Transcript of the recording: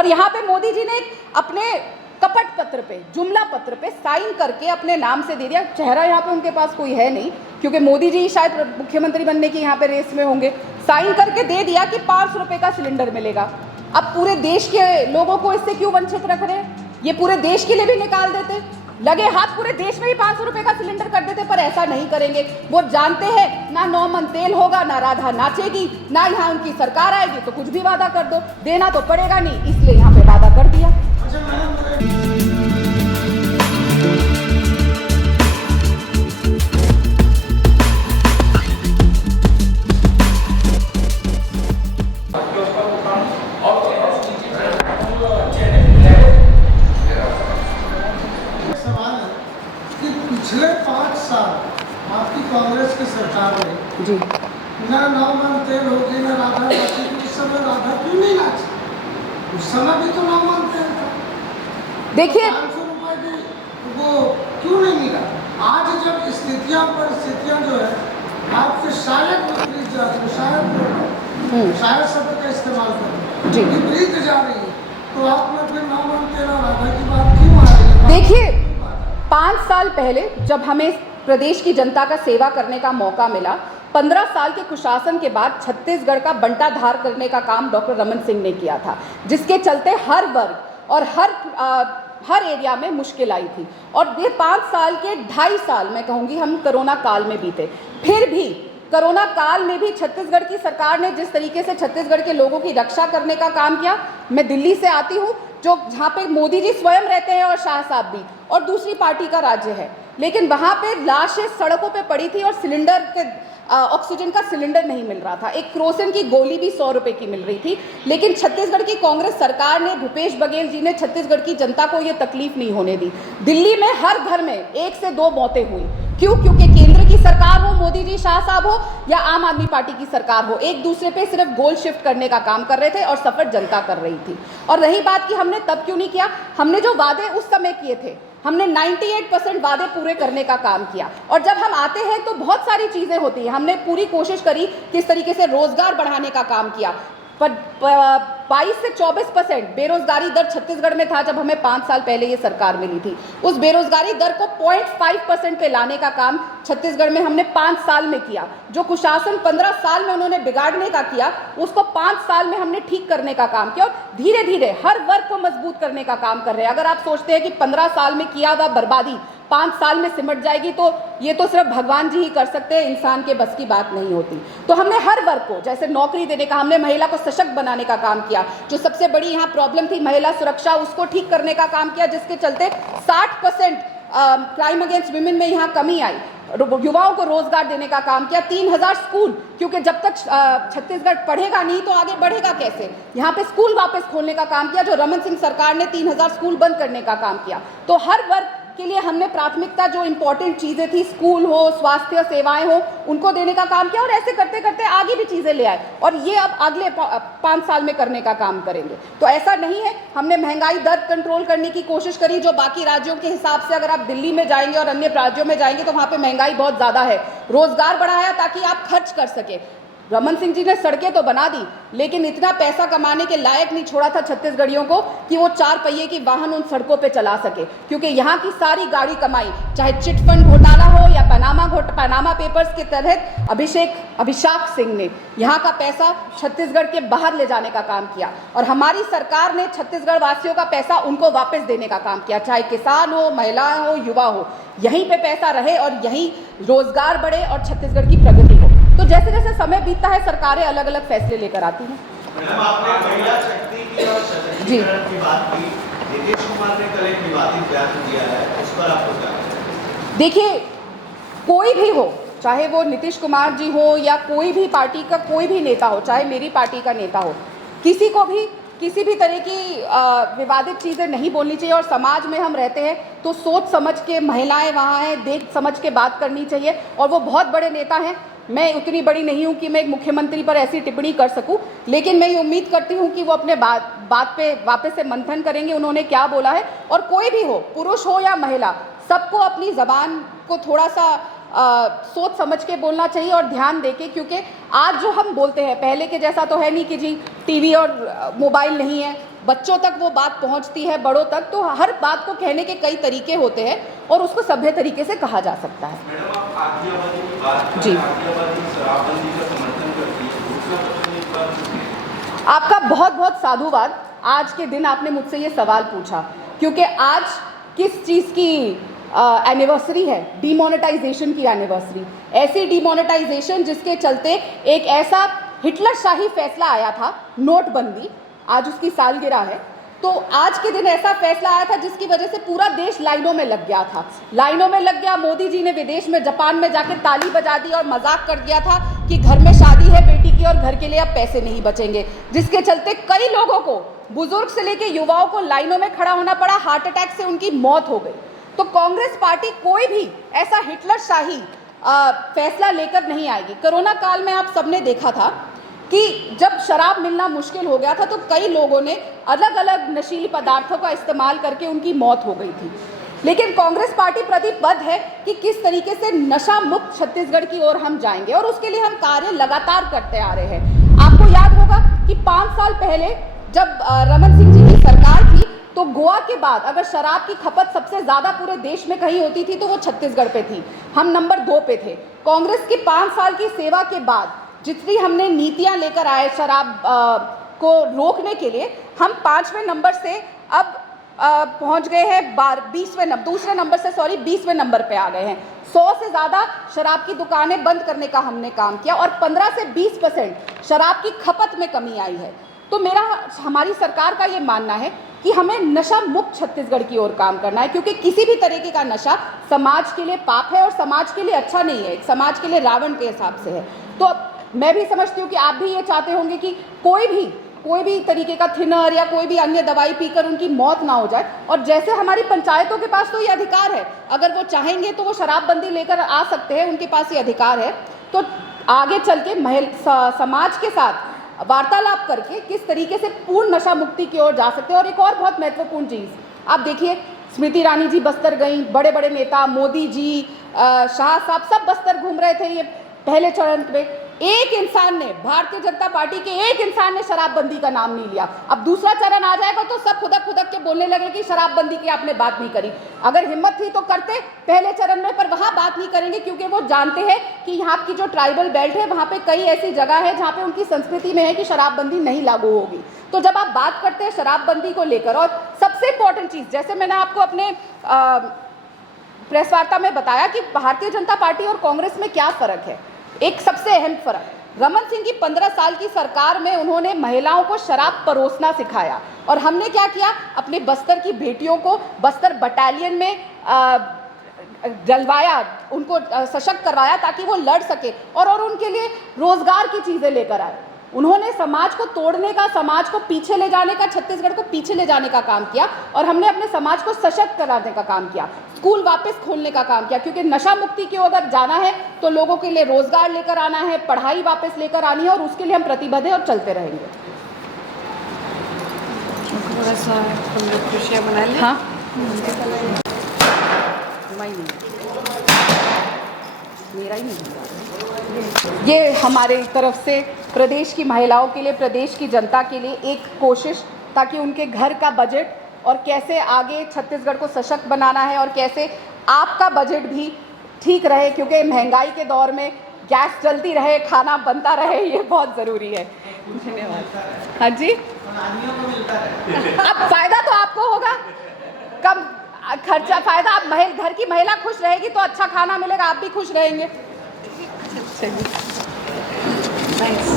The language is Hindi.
और यहाँ पे मोदी जी ने अपने कपट पत्र पे, जुमला पत्र पे साइन करके अपने नाम से दे दिया। चेहरा यहाँ पे उनके पास कोई है नहीं, क्योंकि मोदी जी शायद मुख्यमंत्री बनने की यहाँ पे रेस में होंगे। साइन करके दे दिया कि 500 रुपये का सिलेंडर मिलेगा। अब पूरे देश के लोगों को इससे क्यों वंचित रख रहे हैं? ये पूरे देश के लिए भी निकाल देते, लगे हाथ पूरे देश में ही 500 रुपये का सिलेंडर कर देते, पर ऐसा नहीं करेंगे। वो जानते हैं ना 9 मन तेल होगा, ना राधा नाचेगी, ना यहाँ उनकी सरकार आएगी, तो कुछ भी वादा कर दो, देना तो पड़ेगा नहीं, इसलिए यहाँ पे वादा कर दिया। पिछले 5 साल आपकी कांग्रेस की सरकार में जी ना 9 मन तेल होगी, ना राधा नाची। उस समय राधा क्यों नहीं नाची? उस समय भी तो 9 मन तेल था। देखिए 500 रुपए की वो क्यों नहीं मिला? आज जब परिस्थितियां जो है आपसे शायद विपरीत जा रही है, शायद शब्द का इस्तेमाल कर जी विपरीत जा रही है, तो आपने फिर 9 मन तेल और राधा की बात क्यों आ रही है? देखिए 5 साल पहले जब हमें प्रदेश की जनता का सेवा करने का मौका मिला, 15 साल के कुशासन के बाद छत्तीसगढ़ का बंटाधार करने का काम डॉक्टर रमन सिंह ने किया था, जिसके चलते हर वर्ग और हर एरिया में मुश्किल आई थी। और ये 5 साल के 2.5 साल मैं कहूँगी हम कोरोना काल में बीते। फिर भी कोरोना काल में भी छत्तीसगढ़ की सरकार ने जिस तरीके से छत्तीसगढ़ के लोगों की रक्षा करने का काम किया, मैं दिल्ली से आती हूँ, जो जहाँ पे मोदी जी स्वयं रहते हैं और शाह साहब भी, और दूसरी पार्टी का राज्य है, लेकिन वहाँ पे लाशें सड़कों पे पड़ी थी और सिलेंडर के ऑक्सीजन का सिलेंडर नहीं मिल रहा था। एक क्रोसिन की गोली भी 100 रुपये की मिल रही थी। लेकिन छत्तीसगढ़ की कांग्रेस सरकार ने, भूपेश बघेल जी ने छत्तीसगढ़ की जनता को ये तकलीफ नहीं होने दी। दिल्ली में हर घर में 1 से 2 मौतें हुई। क्यों? क्योंकि केंद्र की सरकार हो, मोदी जी शाह साहब हो या आम आदमी पार्टी की सरकार हो, एक दूसरे पे सिर्फ गोल शिफ्ट करने का काम कर रहे थे और सफर जनता कर रही थी। और रही बात कि हमने तब क्यों नहीं किया, हमने जो वादे उस समय किए थे, हमने 98% वादे पूरे करने का काम किया। और जब हम आते हैं तो बहुत सारी चीज़ें होती हैं। हमने पूरी कोशिश करी किस तरीके से रोजगार बढ़ाने का काम किया, पर 22 से 24% बेरोजगारी दर छत्तीसगढ़ में था जब हमें 5 साल पहले ये सरकार मिली थी। उस बेरोजगारी दर को 0.5% पे लाने का काम छत्तीसगढ़ में हमने 5 साल में किया। जो कुशासन 15 साल में उन्होंने बिगाड़ने का किया, उसको 5 साल में हमने ठीक करने का काम किया और धीरे धीरे हर वर्ग को मजबूत करने का काम कर रहे हैं। अगर आप सोचते हैं कि 15 साल में किया हुआ बर्बादी 5 साल में सिमट जाएगी, तो ये तो सिर्फ भगवान जी ही कर सकते हैं, इंसान के बस की बात नहीं होती। तो हमने हर वर्ग को, जैसे नौकरी देने का, हमने महिला को सशक्त बनाने का काम किया। जो सबसे बड़ी यहाँ प्रॉब्लम थी महिला सुरक्षा, उसको ठीक करने का काम किया, जिसके चलते 60% क्राइम अगेंस्ट विमेन में यहाँ कमी आई। युवाओं को रोजगार देने का काम किया। 3000 स्कूल, क्योंकि जब तक छत्तीसगढ़ पढ़ेगा नहीं तो आगे बढ़ेगा कैसे, यहाँ पे स्कूल वापस खोलने का काम किया। जो रमन सिंह सरकार ने 3000 स्कूल बंद करने का काम किया। तो हर वर्ग के लिए हमने प्राथमिकता, जो इंपॉर्टेंट चीज़ें थी, स्कूल हो, स्वास्थ्य सेवाएं हो, उनको देने का काम किया। और ऐसे करते करते आगे भी चीज़ें ले आए और ये अब अगले 5 साल में करने का काम करेंगे। तो ऐसा नहीं है, हमने महंगाई दर कंट्रोल करने की कोशिश करी। जो बाकी राज्यों के हिसाब से अगर आप दिल्ली में जाएंगे और अन्य राज्यों में जाएंगे तो वहाँ पे महंगाई बहुत ज़्यादा है। रोजगार बढ़ाया ताकि आप खर्च कर सके। रमन सिंह जी ने सड़कें तो बना दी, लेकिन इतना पैसा कमाने के लायक नहीं छोड़ा था छत्तीसगढ़ियों को कि वो 4 पहिए की वाहन उन सड़कों पे चला सके। क्योंकि यहाँ की सारी गाड़ी कमाई, चाहे चिटफंड घोटाला हो या पनामा पेपर्स के तहत अभिषेक सिंह ने यहाँ का पैसा छत्तीसगढ़ के बाहर ले जाने का काम किया। और हमारी सरकार ने छत्तीसगढ़ वासियों का पैसा उनको वापस देने का काम किया, चाहे किसान हो, महिलाएं हो, युवा हो, यहीं पे पैसा रहे और यहीं रोजगार बढ़े और छत्तीसगढ़ की प्रगति हो। तो जैसे जैसे समय बीतता है, सरकारें अलग अलग फैसले लेकर आती हैं। मैडम, आपने महिला शक्ति की और सशक्तिकरण की बात की। नीतीश कुमार ने कल एक विवादित बयान दिया है, उस पर आपको क्या कहना है? देखिए, कोई भी हो, चाहे वो नीतीश कुमार जी हो या कोई भी पार्टी का कोई भी नेता हो, चाहे मेरी पार्टी का नेता हो, किसी को भी किसी भी तरह की विवादित चीज़ें नहीं बोलनी चाहिए। और समाज में हम रहते हैं तो सोच समझ के, महिलाएं वहाँ हैं, देख समझ के बात करनी चाहिए। और वो बहुत बड़े नेता हैं, मैं उतनी बड़ी नहीं हूँ कि मैं एक मुख्यमंत्री पर ऐसी टिप्पणी कर सकूँ, लेकिन मैं ये उम्मीद करती हूँ कि वो अपने बात पे वापस से मंथन करेंगे, उन्होंने क्या बोला है। और कोई भी हो, पुरुष हो या महिला, सबको अपनी ज़बान को थोड़ा सा सोच समझ के बोलना चाहिए और ध्यान देके। क्योंकि आज जो हम बोलते हैं, पहले के जैसा तो है नहीं कि जी टीवी और मोबाइल नहीं है, बच्चों तक वो बात पहुंचती है, बड़ों तक, तो हर बात को कहने के कई तरीके होते हैं और उसको सभ्य तरीके से कहा जा सकता है। मैडम, आप आधी आबादी की बात कर जी। आधी आबादी शराबबंदी का समर्थन करती है, दूसरा प्रश्न इस बार आपका बहुत बहुत साधुवाद। आज के दिन आपने मुझसे ये सवाल पूछा क्योंकि आज किस चीज़ की एनिवर्सरी है? डीमोनेटाइजेशन की एनिवर्सरी। ऐसी डीमोनेटाइजेशन जिसके चलते एक ऐसा हिटलरशाही फैसला आया था, नोटबंदी, आज उसकी सालगिरह है। तो आज के दिन ऐसा फैसला आया था जिसकी वजह से पूरा देश लाइनों में लग गया था, लाइनों में लग गया। मोदी जी ने विदेश में, जापान में जाके ताली बजा दी और मजाक कर दिया था कि घर में शादी है बेटी की और घर के लिए अब पैसे नहीं बचेंगे, जिसके चलते कई लोगों को, बुजुर्ग से लेके युवाओं को लाइनों में खड़ा होना पड़ा, हार्ट अटैक से उनकी मौत हो गई। तो कांग्रेस पार्टी कोई भी ऐसा हिटलरशाही फैसला लेकर नहीं आएगी। कोरोना काल में आप सबने देखा था कि जब शराब मिलना मुश्किल हो गया था तो कई लोगों ने अलग अलग नशीली पदार्थों का इस्तेमाल करके उनकी मौत हो गई थी। लेकिन कांग्रेस पार्टी प्रतिबद्ध है कि किस तरीके से नशा मुक्त छत्तीसगढ़ की ओर हम जाएंगे और उसके लिए हम कार्य लगातार करते आ रहे हैं। आपको याद होगा कि 5 साल पहले जब रमन सिंह जी की सरकार थी तो गोवा के बाद अगर शराब की खपत सबसे ज़्यादा पूरे देश में कहीं होती थी तो वो छत्तीसगढ़ पे थी। हम नंबर 2 पे थे। कांग्रेस की 5 साल की सेवा के बाद जितनी हमने नीतियां लेकर आए शराब को रोकने के लिए, हम 5वें नंबर से अब पहुंच गए हैं 20वें नंबर पे आ गए हैं। 100 से ज़्यादा शराब की दुकानें बंद करने का हमने काम किया और 15 से 20% शराब की खपत में कमी आई है। तो हमारी सरकार का ये मानना है कि हमें नशा मुक्त छत्तीसगढ़ की ओर काम करना है, क्योंकि किसी भी तरीके का नशा समाज के लिए पाप है और समाज के लिए अच्छा नहीं है, समाज के लिए रावण के हिसाब से है। तो मैं भी समझती हूँ कि आप भी ये चाहते होंगे कि कोई भी तरीके का थिनर या कोई भी अन्य दवाई पीकर उनकी मौत ना हो जाए। और जैसे हमारी पंचायतों के पास तो ये अधिकार है, अगर वो चाहेंगे तो वो शराबबंदी लेकर आ सकते हैं, उनके पास ये अधिकार है। तो आगे चल के समाज के साथ वार्तालाप करके किस तरीके से पूर्ण नशा मुक्ति की ओर जा सकते हैं। और एक और बहुत महत्वपूर्ण चीज़, आप देखिए स्मृति ईरानी जी बस्तर गई, बड़े बड़े नेता, मोदी जी, शाह साहब सब बस्तर घूम रहे थे ये पहले चरण में। एक इंसान ने, भारतीय जनता पार्टी के एक इंसान ने शराबबंदी का नाम नहीं लिया। अब दूसरा चरण आ जाएगा तो सब खुदक खुदक के बोलने लगे कि शराबबंदी की आपने बात नहीं करी। अगर हिम्मत थी तो करते पहले चरण में, पर वहाँ बात नहीं करेंगे क्योंकि वो जानते हैं कि यहाँ की जो ट्राइबल बेल्ट है वहाँ पे कई ऐसी जगह है जहाँ पे उनकी संस्कृति में है कि शराबबंदी नहीं लागू होगी। तो जब आप बात करते हैं शराबबंदी को लेकर, और सबसे इंपॉर्टेंट चीज़, जैसे मैंने आपको अपने प्रेस वार्ता में बताया कि भारतीय जनता पार्टी और कांग्रेस में क्या फ़र्क है, एक सबसे अहम फ़र्क, रमन सिंह की 15 साल की सरकार में उन्होंने महिलाओं को शराब परोसना सिखाया और हमने क्या किया, अपने बस्तर की बेटियों को बस्तर बटालियन में डलवाया, उनको सशक्त करवाया ताकि वो लड़ सके और उनके लिए रोजगार की चीज़ें लेकर आए। उन्होंने समाज को तोड़ने का, समाज को पीछे ले जाने का, छत्तीसगढ़ को पीछे ले जाने का काम किया और हमने अपने समाज को सशक्त कराने का काम किया, स्कूल वापस खोलने का काम किया, क्योंकि नशा मुक्ति की ओर अगर जाना है तो लोगों के लिए रोजगार लेकर आना है, पढ़ाई वापस लेकर आनी है और उसके लिए हम प्रतिबद्ध हैं और चलते रहेंगे। थोड़ा सा हम लोग खुशियाँ मना लें। हाँ, मेरा ही नहीं, ये हमारे तरफ से प्रदेश की महिलाओं के लिए, प्रदेश की जनता के लिए एक कोशिश, ताकि उनके घर का बजट और कैसे आगे छत्तीसगढ़ को सशक्त बनाना है और कैसे आपका बजट भी ठीक रहे, क्योंकि महंगाई के दौर में गैस चलती रहे, खाना बनता रहे, ये बहुत ज़रूरी है। धन्यवाद। हाँ जी, अब फायदा तो आपको होगा, कम खर्चा, फायदा आप घर की महिला खुश रहेगी तो अच्छा खाना मिलेगा, आप भी खुश रहेंगे। नाइस।